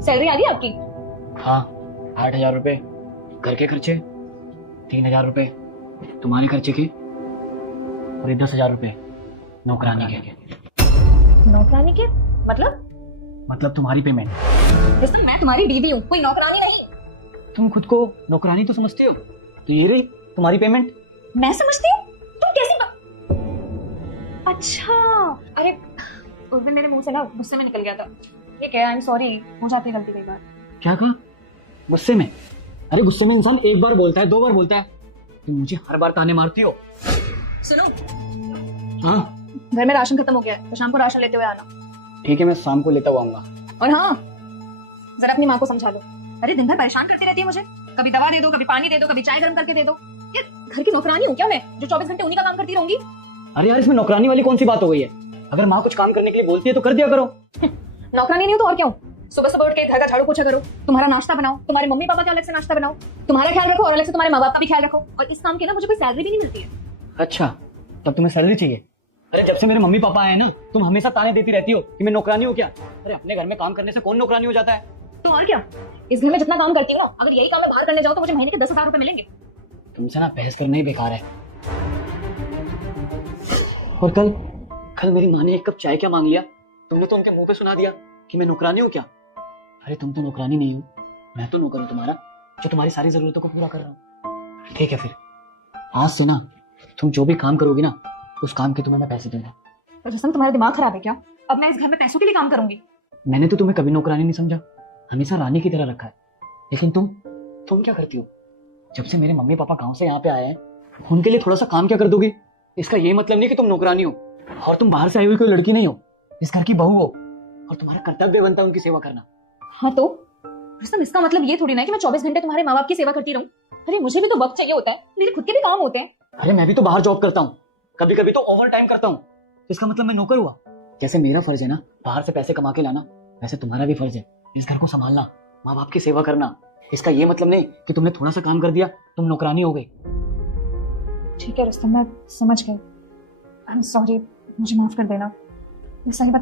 Salary आ गई आपकी? हाँ, 8,000 रुपए घर के खर्चे, 3,000 रुपए तुम्हारे खर्चे के और ये 10,000 रुपए नौकरानी के। नौकरानी के मतलब तुम्हारी पेमेंट। लिसन, मैं तुम्हारी बीवी हूँ, कोई नौकरानी नहीं। तुम खुद को नौकरानी तो समझती हो, तो ये रही तुम्हारी पेमेंट। मैं समझती हूँ? तुम कैसे अच्छा, अरे उस दिन मेरे मुंह से ना गुस्से में निकल गया था। ठीक है, आई एम सॉरी, हो जाती है गलती कई बार। क्या कहा? गुस्से में? अरे गुस्से में इंसान एक बार बोलता है, 2 बार बोलता है, तुम मुझे हर बार ताने मारती हो। सुनो, हाँ घर में राशन खत्म हो गया है, तो शाम को राशन लेते हुए आना। ठीक है, मैं शाम को लेता हुआ आऊंगा। और हाँ, जरा अपनी माँ को समझा लो। अरे दिन भर परेशान करती रहती है मुझे, कभी दवा दे दो, कभी पानी दे दो, कभी चाय गर्म करके दे दो। ये घर की नौकरानी हूँ क्या मैं, जो 24 घंटे उन्हीं का काम करती रहूंगी? अरे यार, इसमें नौकरानी वाली कौन सी बात हो गई है? अगर माँ कुछ काम करने के लिए बोलती है तो कर दिया करो। नौकरानी नहीं हो तो और क्या हूँ? सुबह सुबह उठ के घर का झाड़ू पोछा करो, तुम्हारा नाश्ता बनाओ, तुम्हारे मम्मी पापा का अलग से नाश्ता बनाओ, तुम्हारा ख्याल रखो और अलग से तुम्हारे माँ बाप का भी ख्याल रखो। और इस काम की ना मुझे कोई सैलरी भी नहीं मिलती है। अच्छा, तब तुम्हें सैलरी चाहिए? अरे जब से मेरे मम्मी पापा आए ना, तुम हमेशा ताने देती रहती हो कि मैं नौकरानी हूँ क्या? अरे अपने घर में काम करने से कौन नौकरानी हो जाता है? तो और क्या, इस घर में जितना काम करती हूँ, अगर यही काम मैं बाहर करने जाऊँ तो मुझे महीने के 10,000 रुपए मिलेंगे। तुमसे ना बहस करना ही बेकार है। और कल मेरी माँ ने 1 कप चाय क्या मांग लिया, तुमने तो उनके मुंह पे सुना दिया कि मैं नौकरानी हूँ क्या? अरे तुम तो नौकरानी नहीं हो, मैं तो नौकर हूँ तुम्हारा, जो तुम्हारी सारी जरूरतों को पूरा कर रहा हूँ। ठीक है, फिर आज से ना तुम जो भी काम करोगी ना, उस काम के तुम्हें मैं पैसे दूंगा। तो जिसम तुम्हारा दिमाग खराब है क्या? अब मैं इस घर में पैसों के लिए काम करूंगी? मैंने तो तुम्हें कभी नौकरानी नहीं समझा, हमेशा रानी की तरह रखा है। लेकिन तुम क्या करती हो? जब से मेरे मम्मी पापा गांव से यहाँ पे आए हैं, उनके लिए थोड़ा सा काम क्या कर दोगी? इसका ये मतलब नहीं कि तुम नौकरानी हो, और तुम बाहर से आई हुई कोई लड़की नहीं हो, इस घर की बहू हो, और तुम्हारा कर्तव्य बनता है उनकी सेवा करना। हाँ तो रुस्तम, इसका मतलब ये थोड़ी ना है कि मैं 24 घंटे तुम्हारे माँ बाप की सेवा करती रहूं। अरे मुझे भी तो वक्त चाहिए होता है, मेरे खुद के भी काम होते हैं। अरे मैं भी तो बाहर जॉब करता हूँ, कभी कभी तो ओवर टाइम करता हूँ, इसका मतलब मैं नौकर हुआ? जैसे मेरा फर्ज है ना बाहर से पैसे कमा के लाना, वैसे तुम्हारा भी फर्ज है इस घर को संभालना, माँ बाप की सेवा करना। इसका ये मतलब नहीं कि तुमने थोड़ा सा काम कर दिया तुम नौकरानी हो गई। ठीक है रुस्तम, मैं समझ गई। आई एम सॉरी, मुझे माफ कर देना। सही बता